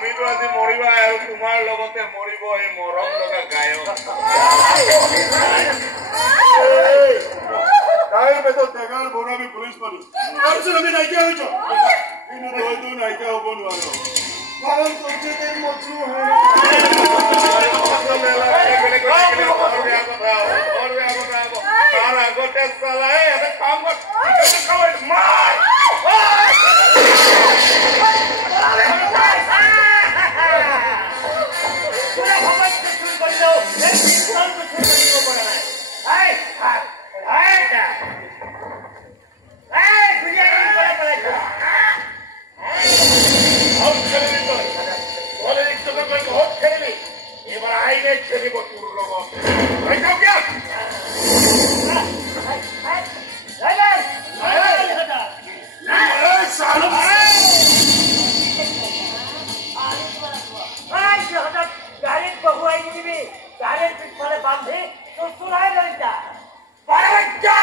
তুমিতো আজি মৰিবা আৰু তোমাৰ লগতে মৰিব এই মৰম লগা গায়ক গায়ৰ পেটত ডেগাৰ ভৰা আমি পুলিচ পালো তাৰপিছত আমি নাইকিয়া হৈ যাওঁ কিন্তু হয়তো নাইকিয়া হ'ব নোৱাৰো কাৰণ তোৰতে মজু হয় তাৰ আগতে চলাই এটা কাম মাৰ Para